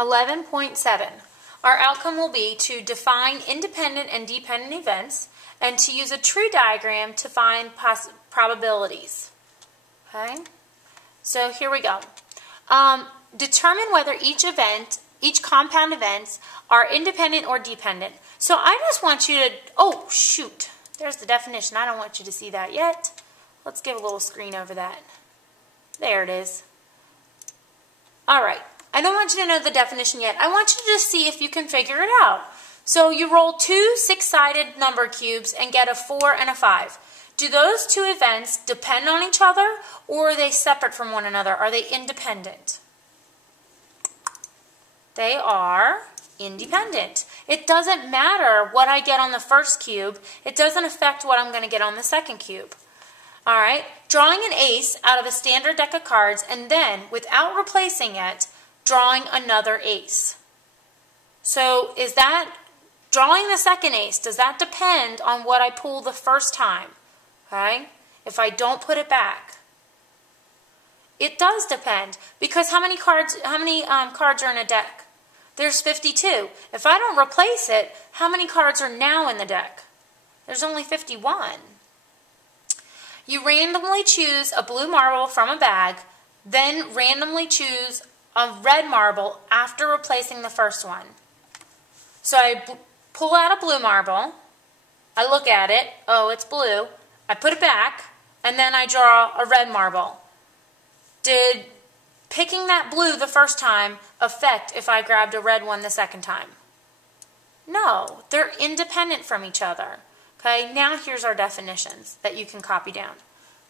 11.7. Our outcome will be to define independent and dependent events and to use a tree diagram to find probabilities. Okay? So here we go. Determine whether each compound events are independent or dependent. So I just want you to, oh shoot, there's the definition. I don't want you to see that yet. Let's give a little screen over that. There it is. All right. I don't want you to know the definition yet. I want you to just see if you can figure it out. So you roll two six-sided number cubes and get a 4 and a 5. Do those two events depend on each other, or are they separate from one another? Are they independent? They are independent. It doesn't matter what I get on the first cube. It doesn't affect what I'm going to get on the second cube. All right, drawing an ace out of a standard deck of cards and then, without replacing it, drawing another ace. So is that, drawing the second ace, does that depend on what I pull the first time? Okay, if I don't put it back. It does depend, because how many cards are in a deck? There's 52. If I don't replace it, how many cards are now in the deck? There's only 51. You randomly choose a blue marble from a bag, then randomly choose a red marble after replacing the first one. So I pull out a blue marble, I look at it, oh, it's blue, I put it back, and then I draw a red marble. Did picking that blue the first time affect if I grabbed a red one the second time? No, they're independent from each other. Okay, now here's our definitions that you can copy down.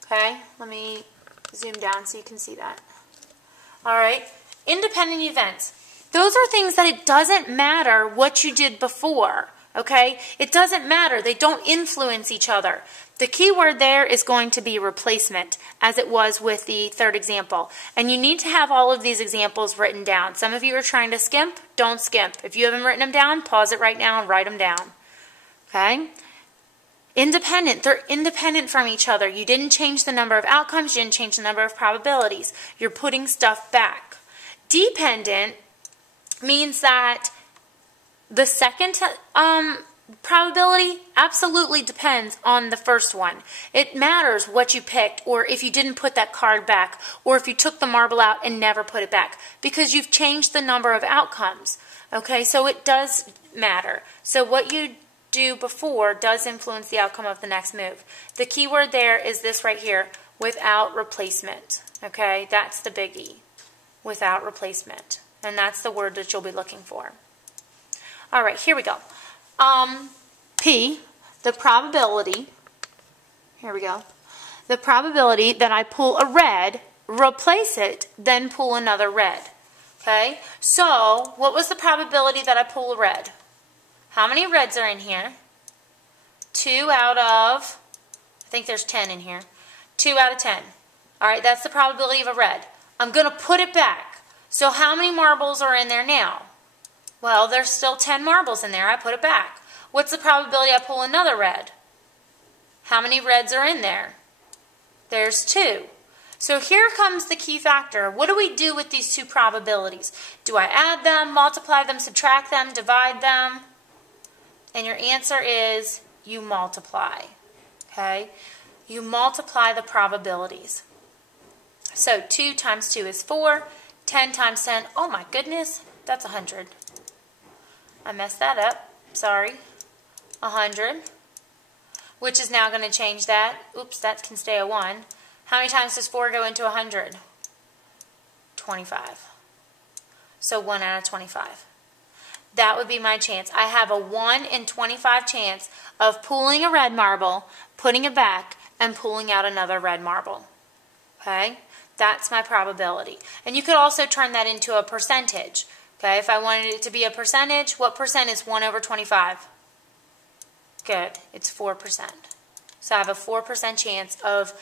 Okay, let me zoom down so you can see that. All right, independent events. Those are things that it doesn't matter what you did before. Okay, it doesn't matter. They don't influence each other. The key word there is going to be replacement, as it was with the third example. And you need to have all of these examples written down. Some of you are trying to skimp. Don't skimp. If you haven't written them down, pause it right now and write them down. Okay? Independent. They're independent from each other. You didn't change the number of outcomes. You didn't change the number of probabilities. You're putting stuff back. Dependent means that the second probability absolutely depends on the first one. It matters what you picked, or if you didn't put that card back, or if you took the marble out and never put it back, because you've changed the number of outcomes. Okay, so it does matter. So what you do before does influence the outcome of the next move. The key word there is this right here, without replacement. Okay, that's the biggie, without replacement. And that's the word that you'll be looking for. All right, here we go. P, the probability, here we go, the probability that I pull a red, replace it, then pull another red. Okay, so what was the probability that I pull a red? How many reds are in here? 2 out of, I think there's 10 in here. 2 out of 10. All right, that's the probability of a red. I'm going to put it back. So how many marbles are in there now? Well, there's still 10 marbles in there. I put it back. What's the probability I pull another red? How many reds are in there? There's 2. So here comes the key factor. What do we do with these two probabilities? Do I add them, multiply them, subtract them, divide them? And your answer is you multiply. Okay? You multiply the probabilities. So 2 times 2 is 4. 10 times 10, oh my goodness, that's 100. I messed that up. Sorry. 100, which is now going to change that. Oops, that can stay a 1. How many times does 4 go into 100? 25. So 1 out of 25. That would be my chance. I have a 1 in 25 chance of pulling a red marble, putting it back, and pulling out another red marble. Okay? That's my probability. And you could also turn that into a percentage. Okay, if I wanted it to be a percentage, what percent is 1 over 25? Good, it's 4%. So I have a 4% chance of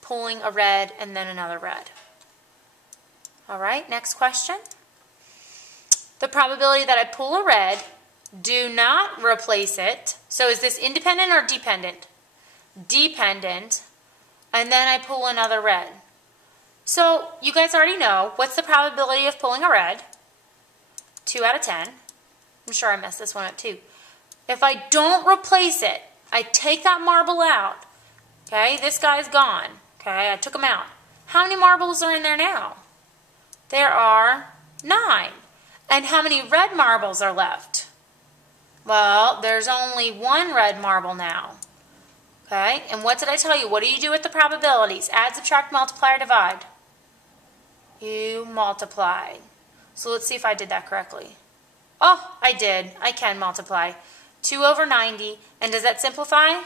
pulling a red and then another red. All right, next question. The probability that I pull a red, do not replace it. So is this independent or dependent? Dependent. And then I pull another red. So you guys already know, what's the probability of pulling a red? 2 out of 10. I'm sure I messed this one up too. If I don't replace it, I take that marble out. Okay, this guy's gone. Okay, I took him out. How many marbles are in there now? There are 9. And how many red marbles are left? Well, there's only 1 red marble now. Okay, and what did I tell you? What do you do with the probabilities? Add, subtract, multiply, or divide? You multiply. So let's see if I did that correctly. Oh, I did. I can multiply. 2 over 90. And does that simplify?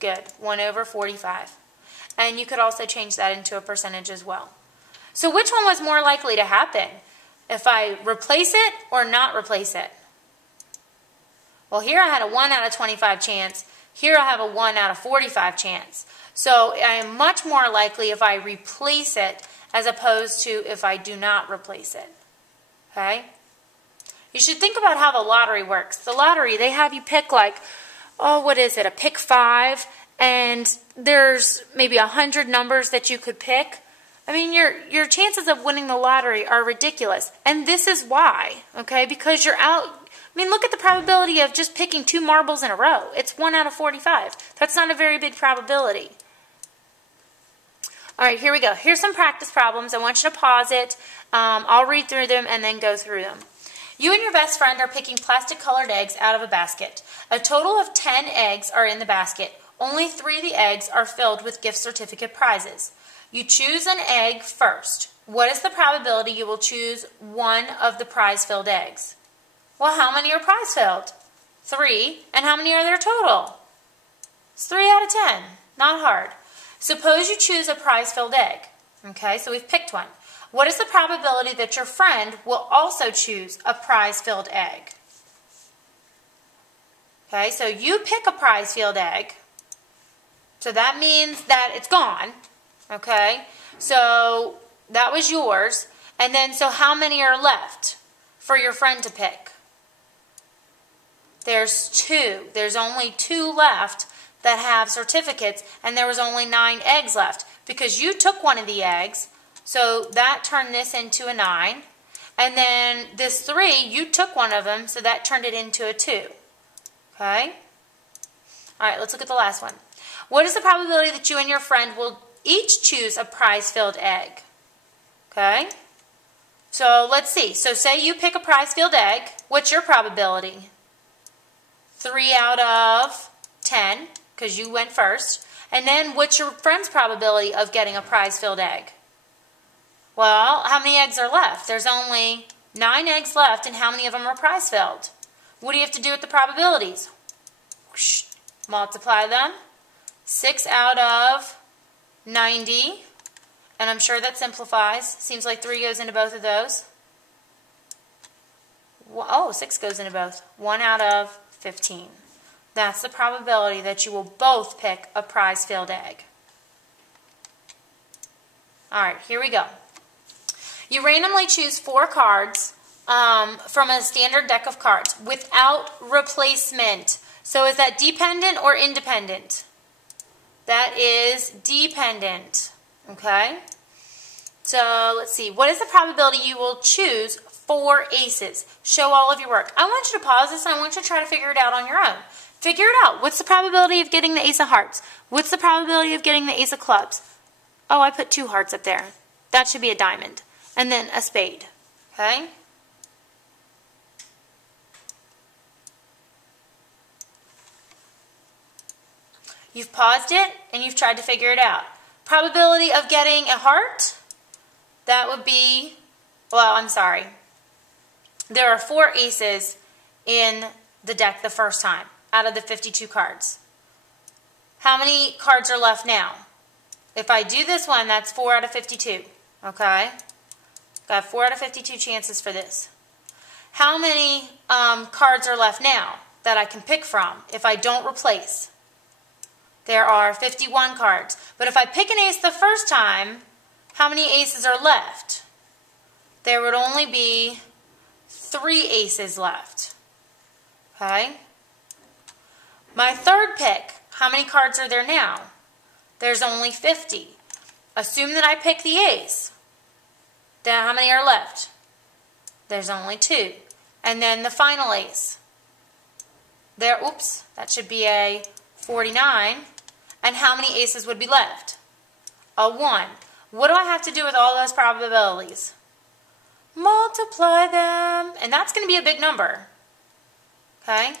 Good. 1 over 45. And you could also change that into a percentage as well. So which one was more likely to happen? If I replace it or not replace it? Well, here I had a 1 out of 25 chance. Here I have a 1 out of 45 chance. So I am much more likely if I replace it as opposed to if I do not replace it. Okay? You should think about how the lottery works. The lottery, they have you pick like, oh, what is it, a pick 5, and there's maybe 100 numbers that you could pick. I mean, your chances of winning the lottery are ridiculous. And this is why, okay? Because you're out. I mean, look at the probability of just picking 2 marbles in a row. It's 1 out of 45. That's not a very big probability. All right, here we go. Here's some practice problems. I want you to pause it. I'll read through them and then go through them. You and your best friend are picking plastic-colored eggs out of a basket. A total of 10 eggs are in the basket. Only 3 of the eggs are filled with gift certificate prizes. You choose an egg first. What is the probability you will choose one of the prize-filled eggs? Well, how many are prize-filled? 3. And how many are there total? It's 3 out of 10. Not hard. Suppose you choose a prize-filled egg. Okay, so we've picked one. What is the probability that your friend will also choose a prize-filled egg? Okay, so you pick a prize-filled egg. So that means that it's gone. Okay, so that was yours. And then, so how many are left for your friend to pick? There's 2. There's only 2 left that have certificates, and there was only 9 eggs left because you took one of the eggs, so that turned this into a 9. And then this 3, you took one of them, so that turned it into a 2. Okay? All right, let's look at the last one. What is the probability that you and your friend will each choose a prize-filled egg? Okay? So let's see. So say you pick a prize-filled egg. What's your probability? 3 out of 10, because you went first. And then what's your friend's probability of getting a prize-filled egg? Well, how many eggs are left? There's only 9 eggs left, and how many of them are prize-filled? What do you have to do with the probabilities? Whoosh, multiply them. 6 out of 90. And I'm sure that simplifies. Seems like 3 goes into both of those. Oh, 6 goes into both. 1 out of 15. That's the probability that you will both pick a prize-filled egg. All right, here we go. You randomly choose 4 cards from a standard deck of cards without replacement. So is that dependent or independent? That is dependent. Okay? So let's see. What is the probability you will choose 4 aces? Show all of your work. I want you to pause this and I want you to try to figure it out on your own. Figure it out. What's the probability of getting the ace of hearts? What's the probability of getting the ace of clubs? Oh, I put 2 hearts up there. That should be a diamond. And then a spade. Okay? You've paused it and you've tried to figure it out. Probability of getting a heart? That would be, well, I'm sorry. There are 4 aces in the deck the first time out of the 52 cards. How many cards are left now? If I do this one, that's 4 out of 52. Okay? Got 4 out of 52 chances for this. How many cards are left now that I can pick from if I don't replace? There are 51 cards. But if I pick an ace the first time, how many aces are left? There would only be 3 aces left. Okay? My third pick, how many cards are there now? There's only 50. Assume that I pick the ace. Then how many are left? There's only 2. And then the final ace. There, oops, that should be a 49. And how many aces would be left? A 1. What do I have to do with all those probabilities? Multiply them. And that's going to be a big number. Okay?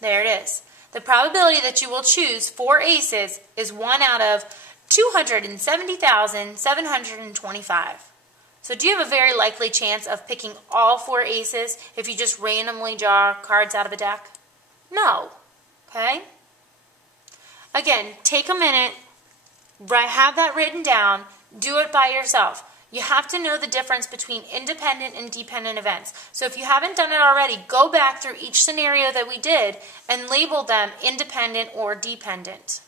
There it is. The probability that you will choose 4 aces is 1 out of 270,725. So do you have a very likely chance of picking all 4 aces if you just randomly draw cards out of a deck? No. Okay? Again, take a minute, have that written down, do it by yourself. You have to know the difference between independent and dependent events. So if you haven't done it already, go back through each scenario that we did and label them independent or dependent.